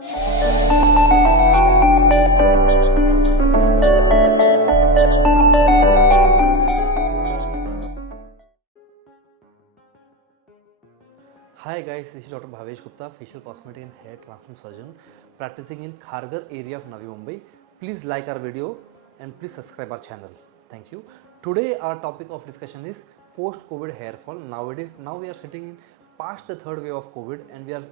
Hi guys, this is Dr. Bhavesh Gupta, facial cosmetic and hair transplant surgeon practicing in Kharghar area of Navi Mumbai. Please like our video and please subscribe our channel. Thank you. Today our topic of discussion is post-COVID hair fall. Now we are sitting in past the third wave of COVID and we are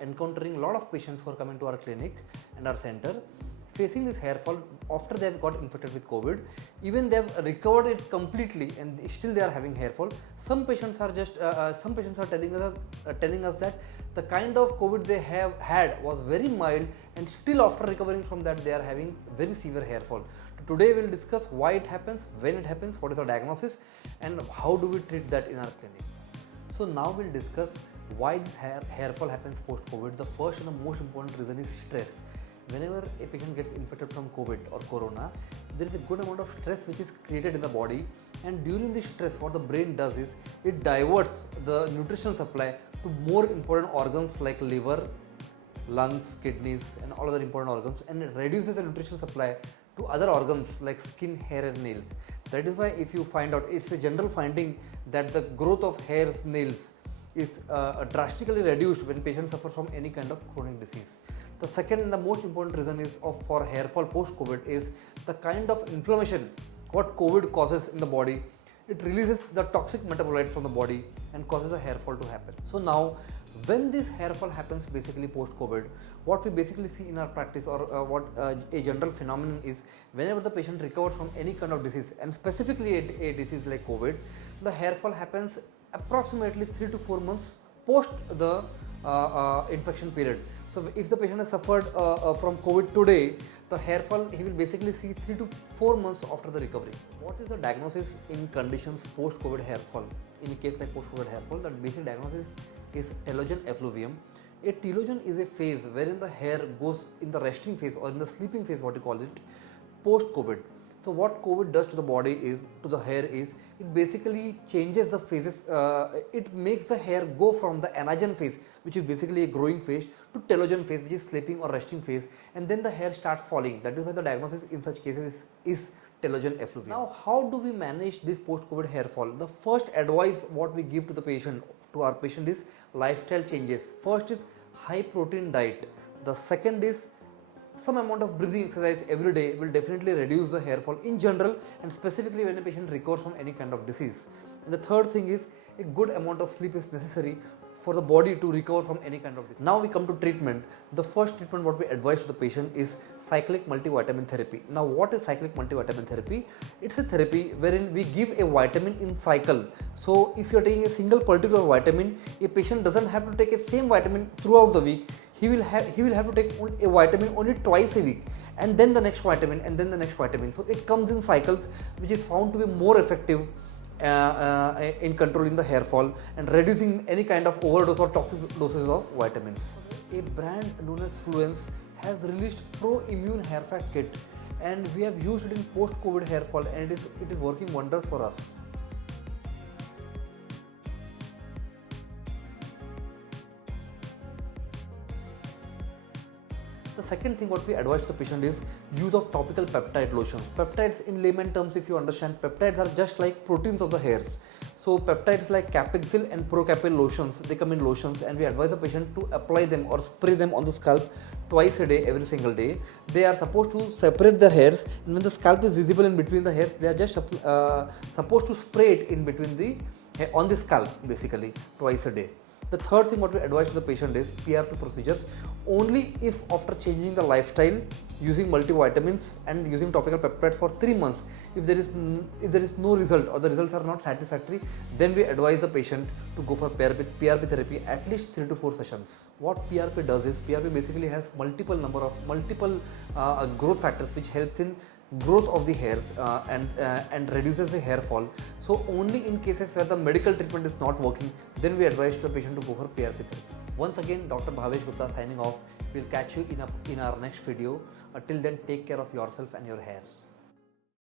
encountering a lot of patients who are coming to our clinic and our center facing this hair fall after they have got infected with COVID. Even they have recovered it completely and still they are having hair fall. Some patients are telling us that the kind of COVID they have had was very mild and still after recovering from that they are having very severe hair fall. Today we will discuss why it happens, when it happens, what is the diagnosis and how do we treat that in our clinic. So now we'll discuss why this hair fall happens post COVID. The first and the most important reason is stress. Whenever a patient gets infected from COVID or corona, there is a good amount of stress which is created in the body, and during this stress what the brain does is it diverts the nutrition supply to more important organs like liver, lungs, kidneys and all other important organs, and it reduces the nutrition supply to other organs like skin, hair and nails. That is why if you find out, it's a general finding that the growth of hairs, nails is drastically reduced when patients suffer from any kind of chronic disease. The second and the most important reason is for hair fall post-COVID is the kind of inflammation what COVID causes in the body. It releases the toxic metabolites from the body and causes the hair fall to happen. So now when this hair fall happens basically post-COVID, what we basically see in our practice or what a general phenomenon is, whenever the patient recovers from any kind of disease and specifically a disease like COVID, the hair fall happens approximately 3 to 4 months post the infection period. So if the patient has suffered from COVID today, the hair fall he will basically see 3 to 4 months after the recovery. What is the diagnosis in conditions post-COVID hair fall? In a case like post-COVID hair fall, the basic diagnosis is telogen effluvium. A telogen is a phase wherein the hair goes in the resting phase or in the sleeping phase, what you call it, post-COVID. So what COVID does to the body is, to the hair is, it basically changes the phases, it makes the hair go from the anagen phase, which is basically a growing phase, to telogen phase, which is sleeping or resting phase, and then the hair starts falling. That is why the diagnosis in such cases is telogen effluvium. Now how do we manage this post-COVID hair fall? The first advice what we give to the patient, to our patient, is lifestyle changes. First is high protein diet. The second is some amount of breathing exercise every day will definitely reduce the hair fall in general and specifically when a patient recovers from any kind of disease. And the third thing is a good amount of sleep is necessary for the body to recover from any kind of disease. Now we come to treatment. The first treatment what we advise to the patient is cyclic multivitamin therapy. Now what is cyclic multivitamin therapy? It's a therapy wherein we give a vitamin in cycle. So if you are taking a single particular vitamin, a patient doesn't have to take a same vitamin throughout the week. He will have to take a vitamin only twice a week, and then the next vitamin, and then the next vitamin. So it comes in cycles, which is found to be more effective in controlling the hair fall and reducing any kind of overdose or toxic doses of vitamins. A brand known as Fluence has released Pro Immune Hair Fat Kit, and we have used it in post-COVID hair fall, and it is working wonders for us. The second thing what we advise to the patient is use of topical peptide lotions. Peptides, in layman terms, if you understand, peptides are just like proteins of the hairs. So peptides like Capexil and Procapil lotions, they come in lotions, and we advise the patient to apply them or spray them on the scalp twice a day, every single day. They are supposed to separate the hairs, and when the scalp is visible in between the hairs, they are just supposed to spray it in between on the scalp basically twice a day. The third thing what we advise to the patient is PRP procedures only if after changing the lifestyle, using multivitamins and using topical peptides for 3 months. If there is no result or the results are not satisfactory, then we advise the patient to go for PRP therapy at least 3 to 4 sessions. What PRP does is, PRP basically has multiple growth factors which helps in growth of the hairs and reduces the hair fall. So only in cases where the medical treatment is not working, then we advise the patient to go for PRP therapy. Once again, Dr. Bhavesh Gupta signing off. We'll catch you in our next video. Till then, take care of yourself and your hair.